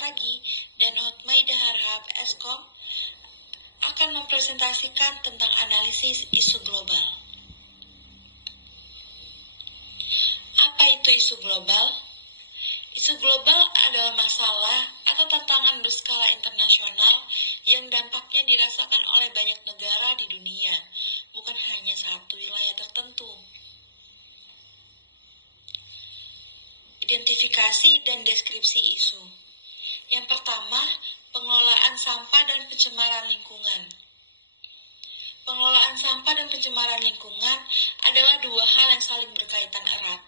Saragi dan Hotmaida Harhab Eskom akan mempresentasikan tentang analisis isu global. Apa itu isu global? Isu global adalah masalah atau tantangan berskala internasional yang dampaknya dirasakan oleh banyak negara di dunia, bukan hanya satu wilayah tertentu. Identifikasi dan deskripsi isu. Yang pertama, pengelolaan sampah dan pencemaran lingkungan. Pengelolaan sampah dan pencemaran lingkungan adalah dua hal yang saling berkaitan erat.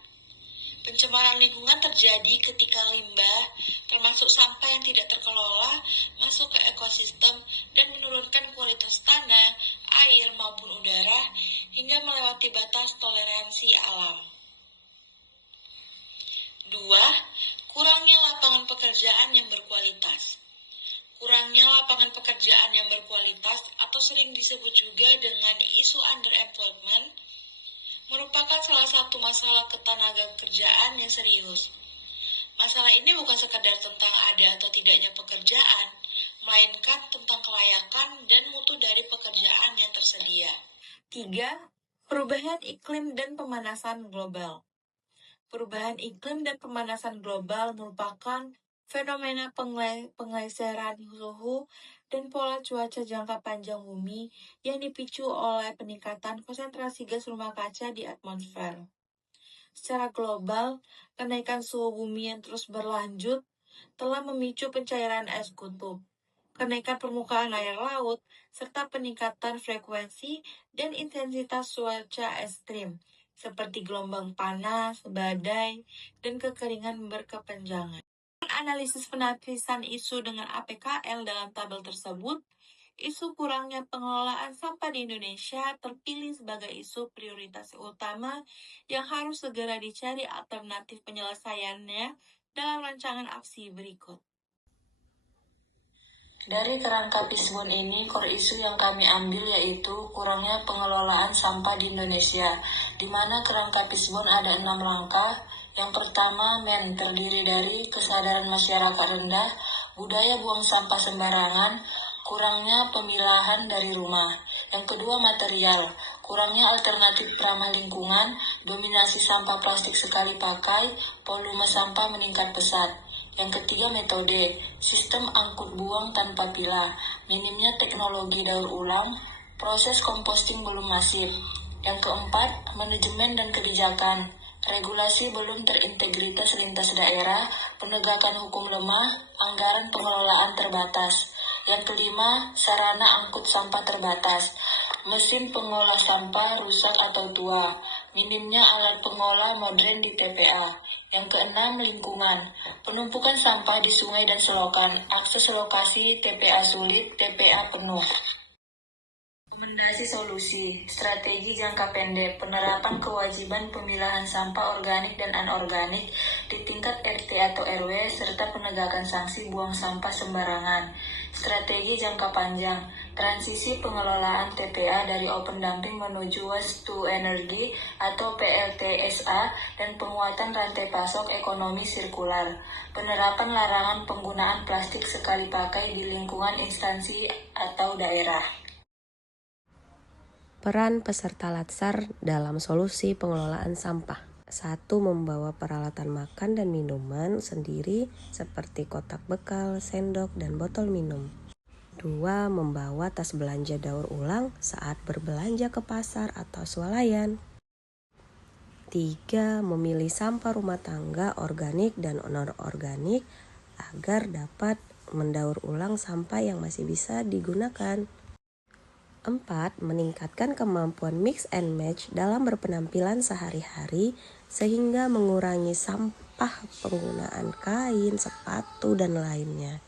Pencemaran lingkungan terjadi ketika limbah, termasuk sampah yang tidak terkelola, masuk ke ekosistem dan menurunkan kualitas tanah, air maupun udara hingga melewati batas toleransi alam. 2. Kurangnya lapangan pekerjaan yang berkualitas. Kurangnya lapangan pekerjaan yang berkualitas atau sering disebut juga dengan isu underemployment merupakan salah satu masalah ketenagakerjaan yang serius. Masalah ini bukan sekedar tentang ada atau tidaknya pekerjaan, melainkan tentang kelayakan dan mutu dari pekerjaan yang tersedia. 3. Perubahan iklim dan pemanasan global. Perubahan iklim dan pemanasan global merupakan fenomena penggeseran suhu dan pola cuaca jangka panjang bumi yang dipicu oleh peningkatan konsentrasi gas rumah kaca di atmosfer. Secara global, kenaikan suhu bumi yang terus berlanjut telah memicu pencairan es kutub, kenaikan permukaan air laut, serta peningkatan frekuensi dan intensitas cuaca ekstrim, seperti gelombang panas, badai, dan kekeringan berkepanjangan. Analisis penapisan isu dengan APKL dalam tabel tersebut, isu kurangnya pengelolaan sampah di Indonesia terpilih sebagai isu prioritas utama yang harus segera dicari alternatif penyelesaiannya dalam rancangan aksi berikut. Dari kerangka Pisbon ini, core isu yang kami ambil yaitu kurangnya pengelolaan sampah di Indonesia, di mana kerangka Pisbon ada 6 langkah. Yang pertama, terdiri dari kesadaran masyarakat rendah, budaya buang sampah sembarangan, kurangnya pemilahan dari rumah. Yang kedua, material, kurangnya alternatif ramah lingkungan, dominasi sampah plastik sekali pakai, volume sampah meningkat pesat. Yang ketiga, metode, sistem angkut buang tanpa pilah, minimnya teknologi daur ulang, proses komposting belum masif. Yang keempat, manajemen dan kebijakan, regulasi belum terintegritas lintas daerah, penegakan hukum lemah, anggaran pengelolaan terbatas. Yang kelima, sarana angkut sampah terbatas, mesin pengolah sampah rusak atau tua, minimnya alat pengolah modern di TPA. Yang keenam, lingkungan, penumpukan sampah di sungai dan selokan, akses lokasi TPA sulit, TPA penuh. Rekomendasi solusi, strategi jangka pendek, penerapan kewajiban pemilahan sampah organik dan anorganik di tingkat RT atau RW, serta penegakan sanksi buang sampah sembarangan. Strategi jangka panjang, transisi pengelolaan TPA dari open dumping menuju waste to energy atau PLTSA dan penguatan rantai pasok ekonomi sirkular. Penerapan larangan penggunaan plastik sekali pakai di lingkungan instansi atau daerah. Peran peserta Latsar dalam solusi pengelolaan sampah. 1. Membawa peralatan makan dan minuman sendiri seperti kotak bekal, sendok, dan botol minum. 2. Membawa tas belanja daur ulang saat berbelanja ke pasar atau swalayan. 3. Memilih sampah rumah tangga organik dan non-organik agar dapat mendaur ulang sampah yang masih bisa digunakan. 4. Meningkatkan kemampuan mix and match dalam berpenampilan sehari-hari sehingga mengurangi sampah penggunaan kain, sepatu, dan lainnya.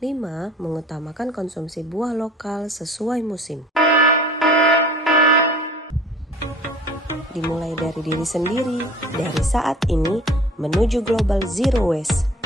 5. Mengutamakan konsumsi buah lokal sesuai musim. Dimulai dari diri sendiri, dari saat ini menuju global zero waste.